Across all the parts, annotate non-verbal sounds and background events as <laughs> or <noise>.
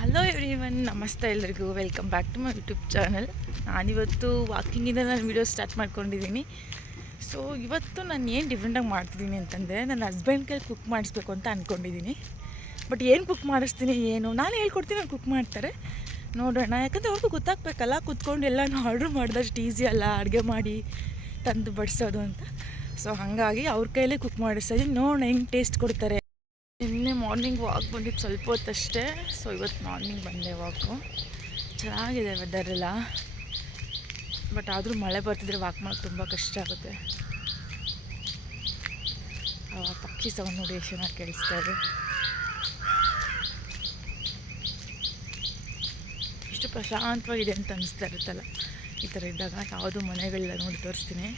Hello every one ನಮಸ್ತೆ ಎಲ್ಲರಿಗೂ welcome back to my YouTube channel ನಾನಿವತ್ತು ವಾಕಿಂಗಿಂದ ನಾನು ವೀಡಿಯೋ ಸ್ಟಾರ್ಟ್ ಮಾಡ್ಕೊಂಡಿದ್ದೀನಿ. ಸೊ ಇವತ್ತು ನಾನು ಏನು ಡಿಫ್ರೆಂಟಾಗಿ ಮಾಡ್ತಿದ್ದೀನಿ ಅಂತಂದರೆ, ನನ್ನ ಹಸ್ಬೆಂಡ್ ಕೈಲಿ ಕುಕ್ ಮಾಡಿಸ್ಬೇಕು ಅಂತ ಅಂದ್ಕೊಂಡಿದ್ದೀನಿ ಬಟ್ ಏನು ಕುಕ್ ಮಾಡಿಸ್ತೀನಿ, ಏನು? ನಾನು ಹೇಳ್ಕೊಡ್ತೀನಿ ಅವ್ರು ಕುಕ್ ಮಾಡ್ತಾರೆ. ನೋಡೋಣ. ಯಾಕಂದರೆ ಅವ್ರಿಗೂ ಗೊತ್ತಾಗಬೇಕಲ್ಲ, ಕುತ್ಕೊಂಡು ಎಲ್ಲನೂ ಆರ್ಡ್ರ್ ಮಾಡಿದಷ್ಟು ಈಸಿ ಅಲ್ಲ, ಅಡುಗೆ ಮಾಡಿ ತಂದು ಬಡಿಸೋದು ಅಂತ. ಸೊ ಹಾಗಾಗಿ ಅವ್ರ ಕೈಲೇ ಕುಕ್ ಮಾಡಿಸ್ತಾ ನೋಡೋಣ, ಹೆಂಗೆ ಟೇಸ್ಟ್ ಕೊಡ್ತಾರೆ. ಮಾರ್ನಿಂಗ್ ವಾಕ್ ಬಂದಿದ್ದು ಸ್ವಲ್ಪ ಹೊತ್ತಷ್ಟೇ. ಸೊ ಇವತ್ತು ಮಾರ್ನಿಂಗ್ ಬಂದೆ ವಾಕು. ಚೆನ್ನಾಗಿದೆ ವೆದರ್ ಎಲ್ಲ. ಬಟ್ ಆದರೂ ಮಳೆ ಬರ್ತಿದ್ರೆ ವಾಕ್ ಮಾಡೋಕ್ಕೆ ತುಂಬ ಕಷ್ಟ ಆಗುತ್ತೆ. ಪಕ್ಷಿ ಸೌಂಡ್ ನೋಡಿ ಎಷ್ಟು ಚೆನ್ನಾಗಿ ಕೇಳಿಸ್ತಾ ಇದೆ. ಎಷ್ಟು ಪ್ರಶಾಂತವಾಗಿದೆ ಅಂತ ಅನಿಸ್ತಾ ಇರುತ್ತಲ್ಲ. ಈ ಥರ ಇದ್ದಾಗ ಯಾವುದೂ ಮನೆಗಳೆಲ್ಲ ನೋಡಿ ತೋರಿಸ್ತೀನಿ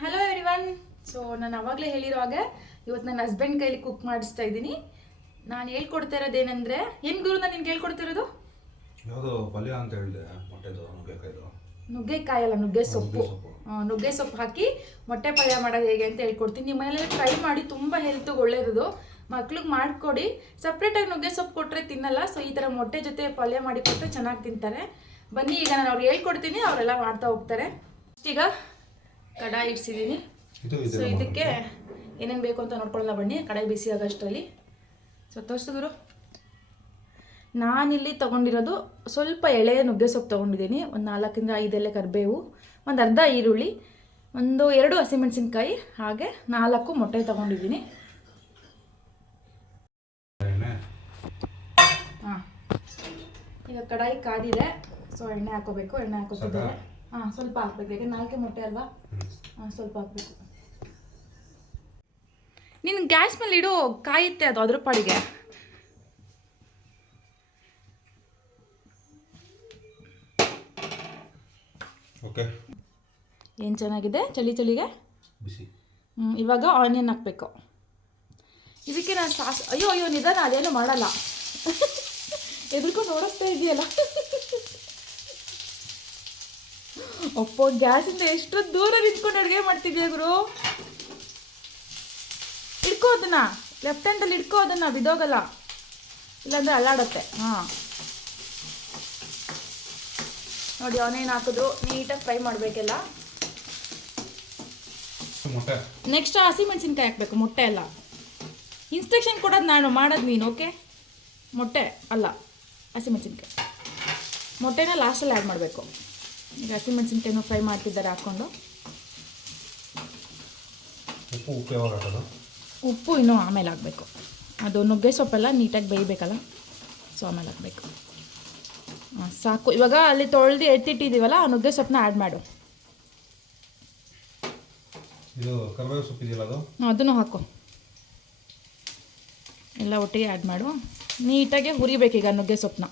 ಹಲೋ ಎವ್ರಿವನ್ ಸೊ ನಾನು ಆವಾಗಲೇ ಹೇಳಿರೋ ಹಾಗೆ ಇವತ್ತು ನನ್ನ ಹಸ್ಬೆಂಡ್ ಕೈಲಿ ಕುಕ್ ಮಾಡಿಸ್ತಾ ಇದ್ದೀನಿ. ನಾನು ಹೇಳ್ಕೊಡ್ತಾ ಇರೋದೇನೆಂದರೆ ಏನು ಗುರು ನಾನು ನಿನ್ಗೆ ಹೇಳ್ಕೊಡ್ತಿರೋದು? ಯಾವುದು ಪಲ್ಯ ಅಂತ ಹೇಳಿದೆ ಮೊಟ್ಟೆದು ನುಗ್ಗೆಕಾಯ್ದು. ನುಗ್ಗೆಕಾಯಿ ಅಲ್ಲ ನುಗ್ಗೆ ಸೊಪ್ಪು. ನುಗ್ಗೆ ಸೊಪ್ಪು. ಆ, ನುಗ್ಗೆ ಸೊಪ್ಪು ಹಾಕಿ ಮೊಟ್ಟೆ ಪಲ್ಯ ಮಾಡೋದು ಹೇಗೆ ಅಂತ ಹೇಳ್ಕೊಡ್ತೀನಿ. ನಿಮ್ಮ ಮನೇಲಿ ಟ್ರೈ ಮಾಡಿ ತುಂಬ ಹೆಲ್ತಿಗೆ ಒಳ್ಳೇದು ಮಕ್ಳಿಗೆ ಮಾಡಿಕೊಡಿ. ಸಪ್ರೇಟಾಗಿ ನುಗ್ಗೆ ಸೊಪ್ಪು ಕೊಟ್ಟರೆ ತಿನ್ನಲ್ಲ ಸೊ ಈ ಥರ ಮೊಟ್ಟೆ ಜೊತೆ ಪಲ್ಯ ಮಾಡಿ ಕೊಟ್ಟರೆ ಚೆನ್ನಾಗಿ ತಿಂತಾರೆ. ಬನ್ನಿ ಈಗ ನಾನು ಅವ್ರಿಗೆ ಹೇಳ್ಕೊಡ್ತೀನಿ ಅವರೆಲ್ಲ ಮಾಡ್ತಾ ಹೋಗ್ತಾರೆ. ಈಗ ಕಡಾಯಿ ಇಡ್ಸಿದ್ದೀನಿ. ಸೊ ಇದಕ್ಕೆ ಏನೇನು ಬೇಕು ಅಂತ ನೋಡ್ಕೊಳ್ಳೋಣ ಬನ್ನಿ. ಕಡಾಯಿ ಬಿಸಿ ಆಗೋಷ್ಟರಲ್ಲಿ. ಸೊ ತೋರಿಸಿದ್ರು ನಾನಿಲ್ಲಿ ತೊಗೊಂಡಿರೋದು ಸ್ವಲ್ಪ ಎಳೆ ನುಗ್ಗೆ ಸೊಪ್ಪು ತೊಗೊಂಡಿದ್ದೀನಿ. ಒಂದು ನಾಲ್ಕರಿಂದ ಐದು ಎಲೆ ಕರಿಬೇವು ಒಂದು ಅರ್ಧ ಈರುಳ್ಳಿ ಒಂದು ಎರಡು ಹಸಿಮೆಣಸಿನ್ಕಾಯಿ ಹಾಗೆ ನಾಲ್ಕು ಮೊಟ್ಟೆ ತೊಗೊಂಡಿದ್ದೀನಿ. ಹಾಂ. ಈಗ ಕಡಾಯಿ ಕಾದಿದೆ. ಸೊ ಎಣ್ಣೆ ಹಾಕೋಬೇಕು. ಎಣ್ಣೆ ಹಾಕೋತಿದ್ದಾರೆ. ಹಾಂ ಸ್ವಲ್ಪ ಹಾಕ್ಬೇಕು. ಈಗ ನಾಲ್ಕೇ ಮೊಟ್ಟೆ ಅಲ್ವಾ? ಹಾಂ ಸ್ವಲ್ಪ ಹಾಕ್ಬೇಕು. ನೀನು ಗ್ಯಾಸ್ ಮೇಲೆ ಇಡು ಕಾಯುತ್ತೆ ಅದು ಅದ್ರ ಪಾಡಿಗೆ. ಓಕೆ ಏನು ಚೆನ್ನಾಗಿದೆ ಚಳಿ ಚಳಿಗೆ? ಬಿಸಿ. ಇವಾಗ ಆನಿಯನ್ ಹಾಕಬೇಕು. ಇದಕ್ಕೆ ನಾನು ಸಾಸ್ ಅಯ್ಯೋ ಅಯ್ಯೋ ನಿಧಾನ ಅದೇನು ಮಾಡಲ್ಲ. ಎದುರ್ಕೊಂಡು ಓಡಿಸ್ತಾ ಇದೆಯಲ್ಲ. ಅಪ್ಪೋ ಗ್ಯಾಸಿಂದ ಎಷ್ಟು ದೂರ ನಿಂತ್ಕೊಂಡು ಅಡುಗೆ ಮಾಡ್ತಿದ್ಯಾ ಗುರು? ಇಟ್ಕೋ ಅದನ್ನ. ಲೆಫ್ಟ್ ಹ್ಯಾಂಡಲ್ಲಿ ಇಟ್ಕೋ ಅದನ್ನ ಬಿದೋಗಲ್ಲ ಇಲ್ಲಾಂದ್ರೆ ಅಲ್ಲಾಡತ್ತೆ. ಹಾಂ. ನೋಡಿ ಅವನೇನ್ ಹಾಕಿದ್ರು. ನೀಟಾಗಿ ಫ್ರೈ ಮಾಡಬೇಕೆಲ್ಲ. ನೆಕ್ಸ್ಟ್ ಹಸಿಮೆಣಸಿನ್ಕಾಯಿ ಹಾಕಬೇಕು ಮೊಟ್ಟೆ ಅಲ್ಲ ಇನ್ಸ್ಟ್ರಕ್ಷನ್ ಕೊಡೋದು ನಾನು ಮಾಡೋದು ನೀನು ಓಕೆ ಮೊಟ್ಟೆ ಅಲ್ಲ ಹಸಿಮೆಣಸಿನ್ಕಾಯಿ ಮೊಟ್ಟೆನ ಲಾಸ್ಟಲ್ಲಿ ಆ್ಯಡ್ ಮಾಡಬೇಕು. ಈಗ ಹಸಿಮೆಣಸಿನ್ಕಾಯಿನೂ ಫ್ರೈ ಮಾಡ್ತಿದ್ದಾರೆ ಹಾಕ್ಕೊಂಡು ಉಪ್ಪು ಉಪ್ಪು ಯಾವಾಗ ಹಾಕೋದು? ಉಪ್ಪು ಇನ್ನೂ ಆಮೇಲೆ ಹಾಕಬೇಕು. ಅದು ನುಗ್ಗೆ ಸೊಪ್ಪೆಲ್ಲ ನೀಟಾಗಿ ಬೇಯಬೇಕಲ್ಲ? ಸೊ ಆಮೇಲೆ ಹಾಕಬೇಕು. ಸಾಕು. ಇವಾಗ ಅಲ್ಲಿ ತೊಳೆದು ಎತ್ತಿಟ್ಟಿದ್ದೀವಲ್ಲ ಆ ನುಗ್ಗೆ ಸೊಪ್ಪನ್ನ ಆ್ಯಡ್ ಮಾಡು. ಅದನ್ನು ಹಾಕು. ಎಲ್ಲ ಒಟ್ಟಿಗೆ ಆ್ಯಡ್ ಮಾಡು. ನೀಟಾಗೆ ಹುರಿಬೇಕು ಈಗ ನುಗ್ಗೆ ಸೊಪ್ಪನ್ನ.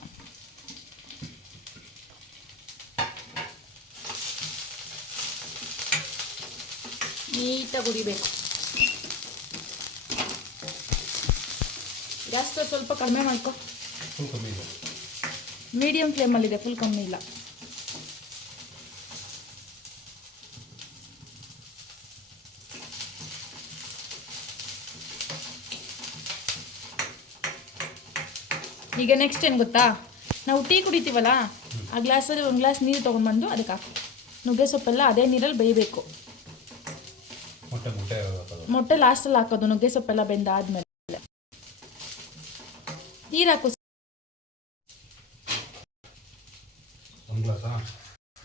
ನೀಟಾಗಿ ಹುರಿಬೇಕು. ಗ್ಯಾಸ್ ಸ್ವಲ್ಪ ಕಡಿಮೆ ಮಾಡ್ಕೊ. ಮೀಡಿಯಂ ಕಮ್ಮಿ ಇದೆ. ಮೀಡಿಯಮ್ ಫ್ಲೇಮಲ್ಲಿದೆ ಫುಲ್ ಕಮ್ಮಿ ಇಲ್ಲ. ಈಗ ನೆಕ್ಸ್ಟ್ ಏನು ಗೊತ್ತಾ? ನಾವು ಟೀ ಕುಡಿತೀವಲ್ಲ ಆ ಗ್ಲಾಸಲ್ಲಿ ಒಂದು ಗ್ಲಾಸ್ ನೀರು ತೊಗೊಂಡ್ಬಂದು ಅದಕ್ಕೆ ಹಾಕು. ನುಗ್ಗೆ ಸೊಪ್ಪೆಲ್ಲ ಅದೇ ನೀರಲ್ಲಿ ಬೇಯಬೇಕು. ಮೊಟ್ಟೆ ಲಾಸ್ಟಲ್ಲಿ ಹಾಕೋದು ನುಗ್ಗೆ ಸೊಪ್ಪೆಲ್ಲ ಬೆಂದಾದ್ಮೇಲೆ. ನೀರು ಹಾಕು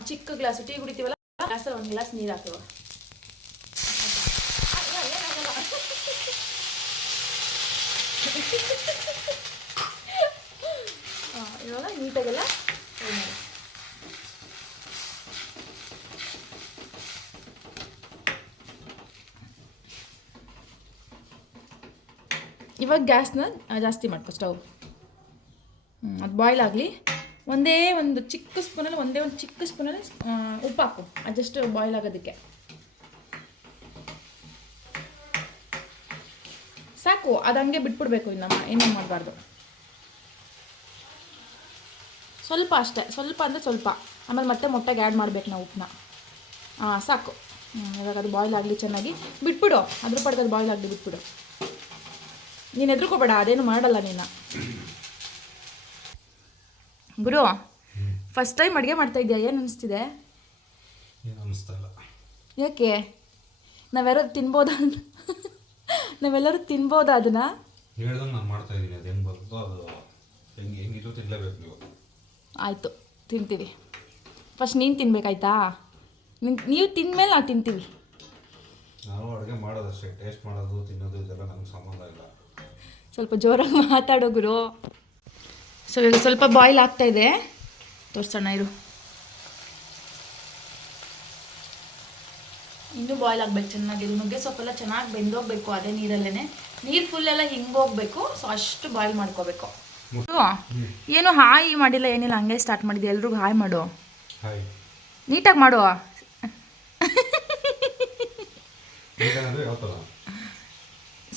ಚಿಕ್ಕ ಗ್ಲಾಸ್ ಟೀ ಕುಡಿತೀವಲ್ಲ? ಗ್ಲಾಸ್ ಒಂದು ಗ್ಲಾಸ್ ನೀರು ಹಾಕುವ ಇವಾಗ ನೀಟಾಗೆಲ್ಲ ಇವಾಗ ಗ್ಯಾಸ್ನ ಜಾಸ್ತಿ ಮಾಡ್ಕೋ ಸ್ಟವ್. ಅದು ಬಾಯ್ಲ್ ಆಗಲಿ. ಒಂದೇ ಒಂದು ಚಿಕ್ಕ ಸ್ಪೂನಲ್ಲಿ ಒಂದೇ ಒಂದು ಚಿಕ್ಕ ಸ್ಪೂನಲ್ಲಿ ಉಪ್ಪು ಹಾಕು ಅದಷ್ಟು ಬಾಯ್ಲ್ ಆಗೋದಕ್ಕೆ. ಸಾಕು, ಅದು ಹಂಗೆ ಬಿಟ್ಬಿಡ್ಬೇಕು ಇನ್ನು, ಮಾ- ಏನೂ ಮಾಡಬಾರ್ದು. ಸ್ವಲ್ಪ ಅಷ್ಟೇ, ಸ್ವಲ್ಪ ಅಂದರೆ ಸ್ವಲ್ಪ. ಆಮೇಲೆ ಮತ್ತೆ ಮೊಟ್ಟೆಗೆ ಆ್ಯಡ್ ಮಾಡಬೇಕು ನಾವು ಉಪ್ಪನ್ನ ಹಾಂ ಸಾಕು. ಇವಾಗ ಅದು ಬಾಯ್ಲ್ ಆಗಲಿ ಚೆನ್ನಾಗಿ. ಬಿಟ್ಬಿಡು, ಅದ್ರ ಪಡ್ದು ಅದು ಬಾಯ್ಲ್ ಆಗಲಿ ಬಿಟ್ಬಿಡು. ನೀನು ಎದ್ರುಕೋಬೇಡ ಅದೇನು ಮಾಡಲ್ಲ ನೀನು. ಗುರು ಫಸ್ಟ್ ಟೈಮ್ ಅಡುಗೆ ಮಾಡ್ತಾ ಇದೆಯಾ ಏನು ಅನಿಸ್ತಿದೆ? ಯಾಕೆ? ನಾವೆಲ್ಲರೂ ತಿನ್ಬೋದಾ? ನಾವೆಲ್ಲರೂ ತಿನ್ಬೋದಾ ಅದನ್ನ? ಹೇಳ್ದಂಗೆ ನಾನು ಮಾಡ್ತಾ ಇದ್ದೀನಿ. ಅದು ಹೆಂಗೆ ಬರುತ್ತೋ ಅದು ಹೆಂಗೆ ಹೆಂಗಿದ್ರು ತಿನ್ನಲೇಬೇಕು ನೀವು. ಆಯಿತು ತಿಂತೀವಿ. ಫಸ್ಟ್ ನೀನು ತಿನ್ಬೇಕಾಯ್ತಾ ನಿನ್ ನೀವು ತಿಂದ್ಮೇಲೆ ನಾವು ತಿಂತೀವಿ. ನಾವು ಅಡುಗೆ ಮಾಡೋದಷ್ಟೇ. ಟೇಸ್ಟ್ ಮಾಡೋದು ತಿನ್ನೋದು ಇದೆಲ್ಲ ನಮ್ಗೆ ಸಂಬಂಧ ಇಲ್ಲ. ಸ್ವಲ್ಪ ಜೋರಾಗಿ ಮಾತಾಡೋ ಗುರು. ಸೊ ಈಗ ಸ್ವಲ್ಪ ಬಾಯ್ಲ್ ಆಗ್ತಾ ಇದೆ. ತೋರಿಸೋಣ ಇರು. ಇನ್ನೂ ಬಾಯ್ಲ್ ಆಗ್ಬೇಕು ಚೆನ್ನಾಗಿ. ಇದು ನುಗ್ಗೆ ಸೊಪ್ಪೆಲ್ಲ ಚೆನ್ನಾಗಿ ಬೆಂದೋಗ್ಬೇಕು ಅದೇ ನೀರಲ್ಲೇ ನೀರು ಫುಲ್ ಎಲ್ಲ ಹಿಂಗೋಗ್ಬೇಕು ಸೊ ಅಷ್ಟು ಬಾಯ್ಲ್ ಮಾಡ್ಕೋಬೇಕು. ಏನು ಹಾಯ್ ಮಾಡಿಲ್ಲ ಏನಿಲ್ಲ ಹಂಗೆ ಸ್ಟಾರ್ಟ್ ಮಾಡಿದ್ದೆ ಎಲ್ರಿಗೂ ಹಾಯ್ ಮಾಡು. ನೀಟಾಗಿ ಮಾಡು.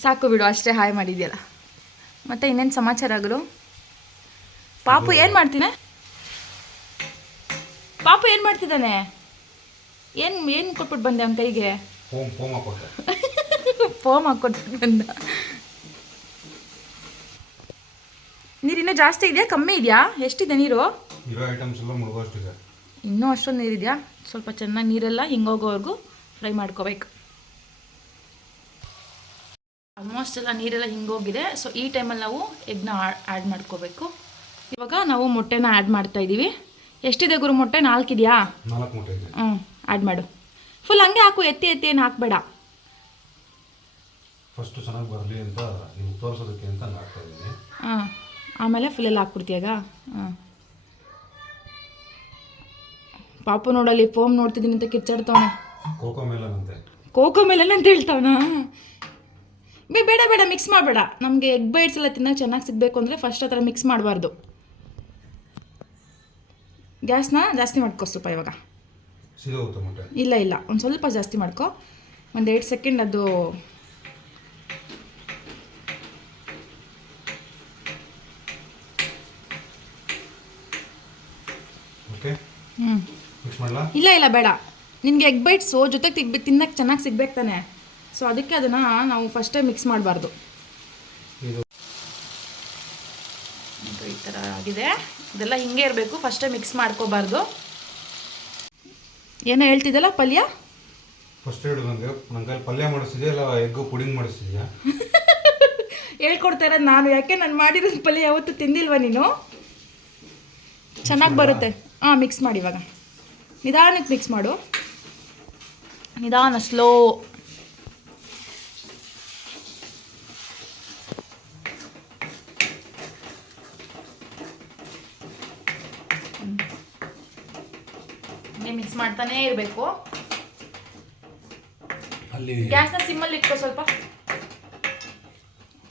ಸಾಕು ಬಿಡು ಅಷ್ಟೇ ಹಾಯ್ ಮಾಡಿದ್ಯಲ್ಲ. ಮತ್ತೆ ಇನ್ನೇನು ಸಮಾಚಾರ ಗುರು ಪಾಪು ಏನು ಮಾಡ್ತೀನಿ ಪಾಪು ಏನು ಮಾಡ್ತಿದ್ದಾನೆ? ಏನು ಏನು ಕೊಟ್ಬಿಟ್ಟು ಬಂದೆ ಅವನ ಕೈಗೆ? ಫೋಮ್ ಹಾಕ್ಕೊಟ್ಟು <laughs> ಬಂದ. ನೀರು ಇನ್ನೂ ಜಾಸ್ತಿ ಇದೆಯಾ? ಕಮ್ಮಿ ಇದೆಯಾ? ಎಷ್ಟಿದೆ ನೀರು? ಇನ್ನೂ ಅಷ್ಟೊಂದು ನೀರಿದೆಯಾ ಸ್ವಲ್ಪ ಚೆನ್ನಾಗಿ ನೀರೆಲ್ಲ ಹಿಂಗೋಗೋವರೆಗೂ ಫ್ರೈ ಮಾಡ್ಕೋಬೇಕು. ಆಲ್ಮೋಸ್ಟ್ ಎಲ್ಲ ನೀರೆಲ್ಲ ಹಿಂಗೋಗಿದೆ. ಸೊ ಈ ಟೈಮಲ್ಲಿ ನಾವು ಎಗ್ನ ಆ್ಯಡ್ ಮಾಡ್ಕೋಬೇಕು. ಇವಾಗ ನಾವು ಮೊಟ್ಟೆನ ಆ್ಯಡ್ ಮಾಡ್ತಾ ಇದ್ದೀವಿ. ಎಷ್ಟಿದೆ ಗುರು ಮೊಟ್ಟೆ? ನಾಲ್ಕಿದೆಯಾ? ನಾಲ್ಕು ಮೊಟ್ಟೆ ಇದೆ. ಹ್ಞೂ ಆ್ಯಡ್ ಮಾಡು. ಫುಲ್ ಹಂಗೆ ಹಾಕು ಎತ್ತಿ ಎತ್ತಿ ಏನು ಹಾಕಬೇಡ. ಫಸ್ಟ್ ಚೆನ್ನಾಗಿ ಬರಲಿ ಅಂತ ನೀವು ತೋರಿಸೋದಕ್ಕೆ ಅಂತ ನಾನು ಹಾಕ್ತಾ ಇದ್ದೀನಿ. ಹಾಂ ಆಮೇಲೆ ಫುಲ್ಲೆಲ್ಲ ಹಾಕ್ಬಿಡ್ತೀಯಾಗ ಹಾಂ. ಪಾಪು ನೋಡಲ್ಲಿ ಫೋಮ್ ನೋಡ್ತಿದ್ದೀನಿ ಅಂತ ಕಿಚ್ಚಾಡ್ತವನೆ ಕೋಕೋ ಮೇಲನಂತೆ ಕೋಕೋ ಮೇಲೆ ಅಂತ ಹೇಳ್ತಾವನ? ಬೇ ಬೇಡ ಬೇಡ ಮಿಕ್ಸ್ ಮಾಡಬೇಡ. ನಮಗೆ ಎಗ್ ಬೈಟ್ಸ್ ಎಲ್ಲ ತಿನ್ನೋಕೆ ಚೆನ್ನಾಗಿ ಸಿಗಬೇಕು ಅಂದರೆ ಫಸ್ಟ್ ಆ ಥರ ಮಿಕ್ಸ್ ಮಾಡಬಾರ್ದು. ಗ್ಯಾಸ್ನ ಜಾಸ್ತಿ ಮಾಡ್ಕೋ ಸ್ವಲ್ಪ ಇವಾಗ. ಇಲ್ಲ ಇಲ್ಲ. ಒಂದು ಸ್ವಲ್ಪ ಜಾಸ್ತಿ ಮಾಡ್ಕೊ. ಒಂದು ಎರಡು ಸೆಕೆಂಡ್ ಅದು ಇಲ್ಲ ಇಲ್ಲ ಬೇಡ. ನಿನಗೆ ಎಗ್ ಬೈಟ್ಸು ಜೊತೆಗೆ ತಿಗ್ಬೇಕು ತಿನ್ನಕ್ಕೆ ಚೆನ್ನಾಗಿ ಸಿಗ್ಬೇಕು ತಾನೆ. ಸೊ ಅದಕ್ಕೆ ಅದನ್ನು ನಾವು ಫಸ್ಟೇ ಮಿಕ್ಸ್ ಮಾಡಬಾರ್ದು ಇದು ಈ ಥರ ಆಗಿದೆ. ಇದೆಲ್ಲ ಹಿಂಗೆ ಇರಬೇಕು. ಫಸ್ಟೇ ಮಿಕ್ಸ್ ಮಾಡ್ಕೋಬಾರ್ದು. ಏನೋ ಹೇಳ್ತಿದ್ದಲ್ಲ ಪಲ್ಯ? ಫಸ್ಟ್ ಹೇಳು ನನಗೆ ನನ್ನ ಕೈಲಿ ಪಲ್ಯ ಮಾಡಿಸ್ತಿದ್ಯಾ ಇಲ್ಲ ಎಗ್ಗು ಪುಡಿಂಗ್ ಮಾಡಿಸ್ತಿದ್ಯಾ? <laughs> ಹೇಳ್ಕೊಡ್ತಾ ಇರೋದು ನಾನು. ಯಾಕೆ ನಾನು ಮಾಡಿರೋದು ಪಲ್ಯ ಯಾವತ್ತೂ ತಿಂದಿಲ್ವಾ ನೀನು? ಚೆನ್ನಾಗಿ ಬರುತ್ತೆ. ಹಾಂ ಮಿಕ್ಸ್ ಮಾಡಿ ಇವಾಗ. ನಿಧಾನಕ್ಕೆ ಮಿಕ್ಸ್ ಮಾಡು. ನಿಧಾನ ಸ್ಲೋ ಮಿಕ್ಸ್ ಮಾಡ್ತಾನೇ ಇರಬೇಕು. ಅಲ್ಲಿ ಗ್ಯಾಸ್ನ ಸಿಮ್ಮಲ್ಲಿ ಇಟ್ಕೋ ಸ್ವಲ್ಪ.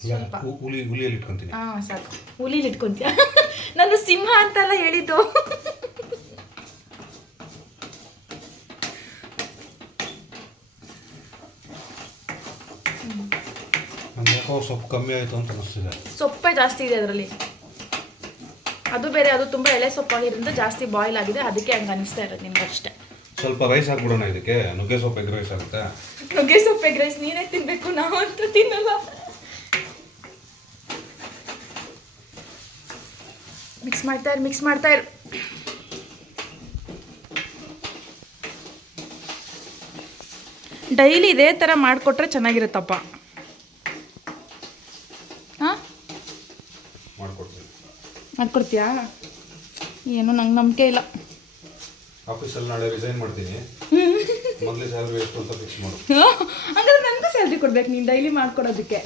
ಸ್ವಲ್ಪ. ಹು- ಹುಲಿ ಹುಲಿಯಲ್ಲಿ ಇಟ್ಕೊಂತೀನಿ. ಹಾಂ ಸಾಕು. ಹುಲಿಲಿ ಇಟ್ಕೊಂತೀಯ? <laughs> ನಾನು ಸಿಂಹ ಅಂತೆಲ್ಲ ಹೇಳಿದ್ದು. ಸೊಪ್ಪು ಕಮ್ಮಿ ಆಯಿತು ಅಂತ ಅನಿಸ್ತಿದೆ. ಸೊಪ್ಪೆ ಜಾಸ್ತಿ ಇದೆ ಅದರಲ್ಲಿ. ಅದು ಬೇರೆ ಅದು ತುಂಬಾ ಎಳೆ ಸೊಪ್ಪಾಗಿರೋದ್ರಿಂದ ಜಾಸ್ತಿ ಬಾಯ್ಲ್ ಆಗಿದೆ ಅದಕ್ಕೆ ಹಂಗೆ ಅನಿಸ್ತಾ ಇರೋದು ನಿಮ್ಗೆ ಅಷ್ಟೇ ಸ್ವಲ್ಪ ರೈಸ್ ಹಾಕ್ಬಿಡೋಣ ಇದಕ್ಕೆ. ನುಗ್ಗೆ ಸೊಪ್ಪು ಎಗ್ ರೈಸ್ ಆಗುತ್ತೆ. ನುಗ್ಗೆ ಸೊಪ್ಪೆ ರೈಸ್ ನೀನೇ ತಿನ್ಬೇಕು ನಾವು ಅಂತೂ ತಿನ್ನಲ್ಲ. ಮಿಕ್ಸ್ ಮಾಡ್ತಾ ಇರು ಮಿಕ್ಸ್ ಮಾಡ್ತಾ ಇರು. ಡೈಲಿ ಇದೇ ಥರ ಮಾಡಿಕೊಟ್ರೆ ಚೆನ್ನಾಗಿರುತ್ತಪ್ಪ. ಹಾಂ? ಮಾಡ್ಕೊಡ್ತೀಯಾ? ಏನು ನಂಗೆ ನಂಬಿಕೆ ಇಲ್ಲ. ಆಫೀಸಲ್ಲಿ ನಾಳೆ ರಿಸೈನ್ ಮಾಡ್ತೀನಿ. <laughs> ಮೊದಲೇ ಸ್ಯಾಲ್ರಿ ಎಷ್ಟು ಅಂತ ಫಿಕ್ಸ್ ಮಾಡು. ಹಂಗಾದ್ರೆ ನನಗೂ ಸ್ಯಾಲ್ರಿ ಕೊಡ್ಬೇಕು ನೀನು ಡೈಲಿ ಮಾಡ್ಕೊಡೋದಕ್ಕೆ.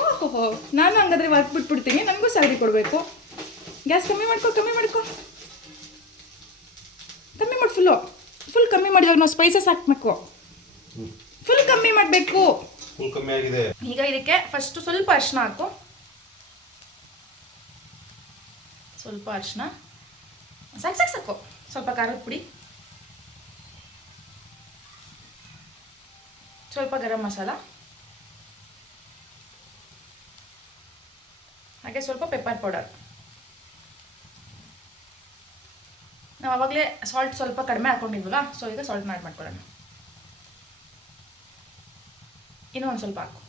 ಓಹೋ ನಾನು ಹಂಗಾದ್ರೆ ವರ್ಕ್ ಬಿಟ್ಬಿಡ್ತೀನಿ ನನಗೂ ಸ್ಯಾಲ್ರಿ ಕೊಡಬೇಕು. ಗ್ಯಾಸ್ ಕಮ್ಮಿ ಮಾಡ್ಕೊ ಕಮ್ಮಿ ಮಾಡ್ಕೊ. ಕಮ್ಮಿ ಮಾಡಿ ಫುಲ್ಲು ಫುಲ್ ಕಮ್ಮಿ ಮಾಡಿದಾಗ ನಾವು ಸ್ಪೈಸಸ್ ಹಾಕ್ಬೇಕು. ಫುಲ್ ಕಮ್ಮಿ ಮಾಡಬೇಕು. ಫುಲ್ ಕಮ್ಮಿ ಆಗಿದೆ. ಈಗ ಇದಕ್ಕೆ ಫಸ್ಟು ಸ್ವಲ್ಪ ಅರಿಶಿನ ಹಾಕು. ಸ್ವಲ್ಪ ಅರಿಶಿನ ಸಾಕು ಸಾಕು ಸಾಕು. ಸ್ವಲ್ಪ ಖಾರದ ಪುಡಿ. ಸ್ವಲ್ಪ ಗರಂ ಮಸಾಲ. ಹಾಗೆ ಸ್ವಲ್ಪ ಪೆಪ್ಪರ್ ಪೌಡರ್ ನಾವು ಆವಾಗಲೇ ಸಾಲ್ಟ್ ಸ್ವಲ್ಪ ಕಡಿಮೆ ಹಾಕೊಂಡಿದ್ವಲ್ಲ ಸೊ ಈಗ ಸಾಲ್ಟ್ ಆ್ಯಡ್ ಮಾಡ್ಕೊಳ್ಳೋಣ. ಇನ್ನೂ ಒಂದು ಸ್ವಲ್ಪ ಹಾಕು.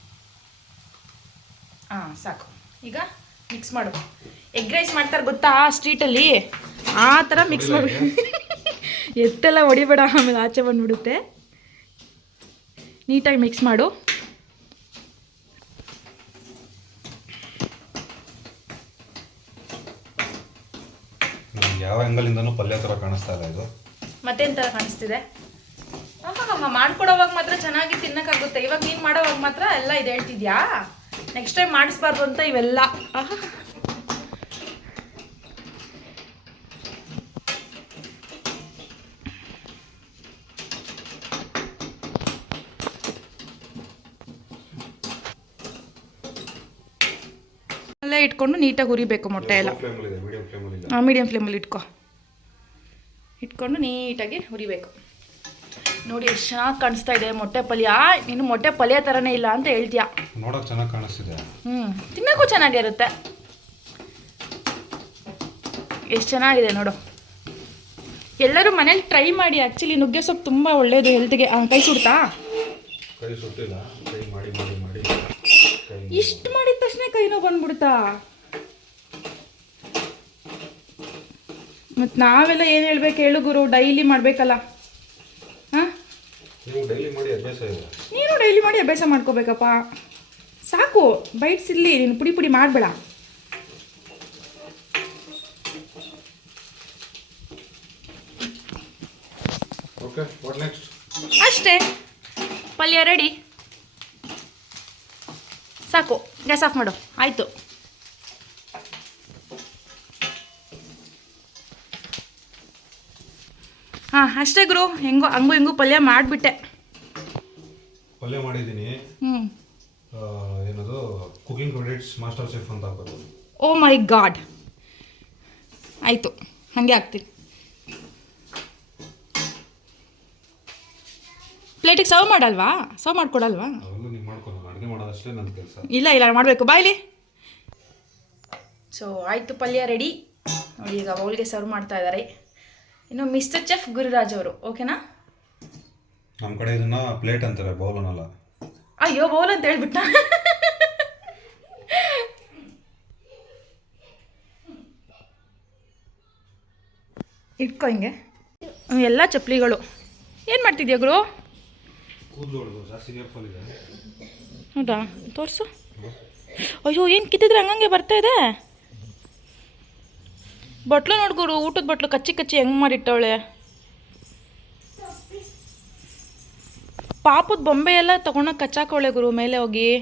ಹಾಂ ಸಾಕು. ಈಗ ಮಿಕ್ಸ್ ಮಾಡು. ಎಗ್ ರೈಸ್ ಮಾಡ್ತಾರೆ ಗೊತ್ತಾ ಸ್ಟ್ರೀಟಲ್ಲಿ ಆ ಥರ ಮಿಕ್ಸ್ ಮಾಡಿ. <laughs> ಎತ್ತೆಲ್ಲ ಹೊಡಿಬೇಡ ಆಮೇಲೆ ಆಚೆ ಬಂದ್ಬಿಡುತ್ತೆ. ನೀಟಾಗಿ ಮಿಕ್ಸ್ ಮಾಡು. ಯಾವ ಆ್ಯಂಗಲಿಂದನೂ ಪಲ್ಯ ಥರ ಕಾಣಿಸ್ತಾ ಇಲ್ಲ ಇದು. ಮತ್ತೇನು ಥರ ಕಾಣಿಸ್ತಿದೆ? ಅಮ್ಮ ಮಾಡ್ಕೊಡೋವಾಗ ಮಾತ್ರ ಚೆನ್ನಾಗಿ ತಿನ್ನಕ್ಕಾಗುತ್ತೆ. ಇವಾಗ ನೀನು ಮಾಡೋವಾಗ ಮಾತ್ರ ಎಲ್ಲ ಇದು. ಹೇಳ್ತಿದ್ಯಾ? ನೆಕ್ಸ್ಟ್ ಟೈಮ್ ಮಾಡಿಸ್ಬಾರ್ದು ಅಂತ ಇವೆಲ್ಲ. ಇಟ್ಕೊಂಡು ನೀಟಾಗಿ ಹುರಿಬೇಕು ಮೊಟ್ಟೆ ಎಲ್ಲ. ಫ್ಲೇಮಲ್ಲಿ ಮೀಡಿಯಂ ಫ್ಲೇಮಲ್ಲಿ ಇಲ್ಲ ಮೀಡಿಯಮ್ ಫ್ಲೇಮಲ್ಲಿ ಇಟ್ಕೊ. ಇಟ್ಕೊಂಡು ನೀಟಾಗಿ ಹುರಿಬೇಕು. ನೋಡಿ ಎಷ್ಟು ಚೆನ್ನಾಗಿ ಕಾಣಿಸ್ತಾ ಇದೆ ಮೊಟ್ಟೆ ಪಲ್ಯ. ನೀನು ಮೊಟ್ಟೆ ಪಲ್ಯ ಥರನೇ ಇಲ್ಲ ಅಂತ ಹೇಳ್ತೀಯ? ನೋಡೋಕೆ ಚೆನ್ನಾಗಿ ಕಾಣಿಸ್ತಿದೆ. ಹ್ಞೂ ತಿನ್ನೋಕ್ಕೂ ಚೆನ್ನಾಗಿರುತ್ತೆ. ಎಷ್ಟು ಚೆನ್ನಾಗಿದೆ ನೋಡು. ಎಲ್ಲರೂ ಮನೇಲಿ ಟ್ರೈ ಮಾಡಿ ಆ್ಯಕ್ಚುಲಿ ನುಗ್ಗೆ ಸೊಪ್ಪು ತುಂಬ ಒಳ್ಳೆಯದು ಹೆಲ್ತ್ಗೆ ಕೈ ಸುಡ್ತಾ? ಕೈ ಸುಟ್ಟಿಲ್ಲ. ಕೈ ಮಾಡಿ ಮಾಡಿ ಮಾಡಿ. ಕೈ ಇಷ್ಟು ಮತ್ತೆ ಬಂದ್ಬಿಡ್ತಾ ಮತ್ತು ನಾವೆಲ್ಲ ಏನು ಹೇಳ್ಬೇಕು ಹೇಳು ಗುರು ಡೈಲಿ ಮಾಡಬೇಕಲ್ಲ. ಹಾಂ? ನೀನು ಡೈಲಿ ಮಾಡಿ ಅಭ್ಯಾಸ ಮಾಡ್ಕೋಬೇಕಪ್ಪ. ಸಾಕು ಬೈಟ್ಸ್ ಇರಲಿ ನೀನು ಪುಡಿ ಪುಡಿ ಮಾಡಬೇಡ. ಅಷ್ಟೇ. ಪಲ್ಯ ರೆಡಿ ಸಾಕು. ಗ್ಯಾಸ್ ಆಫ್ ಮಾಡು. ಆಯಿತು. ಹಾಂ ಅಷ್ಟೇ ಗುರು. ಹೆಂಗೋ ಹಂಗೂ ಹಿಂಗೂ ಪಲ್ಯ ಮಾಡಿಬಿಟ್ಟೆ. ಪಲ್ಯ ಮಾಡಿದ್ದೀನಿ. ಹ್ಞೂ ಏನದು? ಕುಕಿಂಗ್ ಕ್ರೆಡಿಟ್ಸ್ ಮಾಸ್ಟರ್ ಶೆಫ್ ಅಂತ ಹಾಕೋದು. Oh my god. ಆಯಿತು. ಹಾಗೆ ಆಗ್ತೀನಿ ಪ್ಲೇಟಿಗೆ ಸರ್ವ್ ಮಾಡಲ್ವಾ? ಸರ್ವ್ ಮಾಡ್ಕೊಡಲ್ವಾ? ನನ್ನ ಕೆಲಸ. ಇಲ್ಲ ಇಲ್ಲ ಮಾಡಬೇಕು. ಬಾಯ್ಲಿ. ಸೊ ಆಯಿತು ಪಲ್ಯ ರೆಡಿ ನೋಡಿ ಈಗ ಅವಳಿಗೆ ಸರ್ವ್ ಮಾಡ್ತಾ ಇದ್ದಾರೆ ಇನ್ನು ಮಿಸ್ಟರ್ ಚೆಫ್ ಗುರುರಾಜ್ ಅವರು ಓಕೆನಾ ನಮ್ಮ ಕಡೆ ಇದನ್ನ ಪ್ಲೇಟ್ ಅಂತಾರೆ ಬೌಲ್ ಅನ್ನಲ್ಲ. ಅಯ್ಯೋ ಬೌಲ್ ಅಂತ ಹೇಳ್ಬಿಟ್ಟ ಇಟ್ಕೊ ಹಿಂಗೆ. ಎಲ್ಲ ಚಪ್ಪಲಿಗಳು. ಏನು ಮಾಡ್ತಿದ್ಯಾ ಗುರು? ಹೌದಾ? ತೋರಿಸು. ಅಯ್ಯೋ, ಏನು ಕಿತ್ತಿದ್ರೆ ಹಂಗಂಗೆ ಬರ್ತಾ ಇದೆ? ಬಟ್ಲು ನೋಡ್ಗುರು ಊಟದ ಬಟ್ಲು ಕಚ್ಚಿ ಕಚ್ಚಿ ಹೆಂಗೆ ಮಾಡಿಟ್ಟವಳೆ? ಪಾಪದ ಬೊಂಬೆ ಎಲ್ಲ ತೊಗೊಂಡೋಗಿ ಕಚ್ಚಾಕವಳೆ ಗುರು, ಮೇಲೆ ಹೋಗಿ.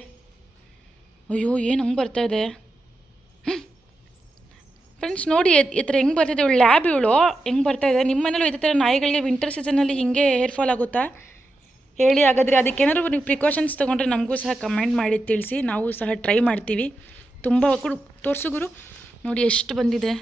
ಅಯ್ಯೋ, ಏನು ಹಂಗೆ ಬರ್ತಾ ಇದೆ? ಫ್ರೆಂಡ್ಸ್ ನೋಡಿ ಈ- ಥರ ಹೆಂಗೆ ಬರ್ತಾಯಿದೆ ಇವಳು ಲ್ಯಾಬ್ ಇವಳು, ಹೆಂಗೆ ಬರ್ತಾಯಿದೆ ನಿಮ್ಮ ಮನೇಲೂ ಇದೇ ಥರ ನಾಯಿಗಳಿಗೆ ವಿಂಟರ್ ಸೀಸನಲ್ಲಿ ಹಿಂಗೆ ಹೇರ್ ಫಾಲ್ ಆಗುತ್ತಾ? ಹೇಳಿ, ಹಾಗಾದರೆ ಅದಕ್ಕೇನಾದ್ರು ನೀವು ಪ್ರಿಕಾಷನ್ಸ್ ತೊಗೊಂಡ್ರೆ ನಮಗೂ ಸಹ ಕಮೆಂಟ್ ಮಾಡಿ ತಿಳಿಸಿ. ನಾವು ಸಹ ಟ್ರೈ ಮಾಡ್ತೀವಿ. ತುಂಬ ಕುಡು ತೋರಿಸು ಗುರು, ನೋಡಿ ಎಷ್ಟು ಬಂದಿದೆ.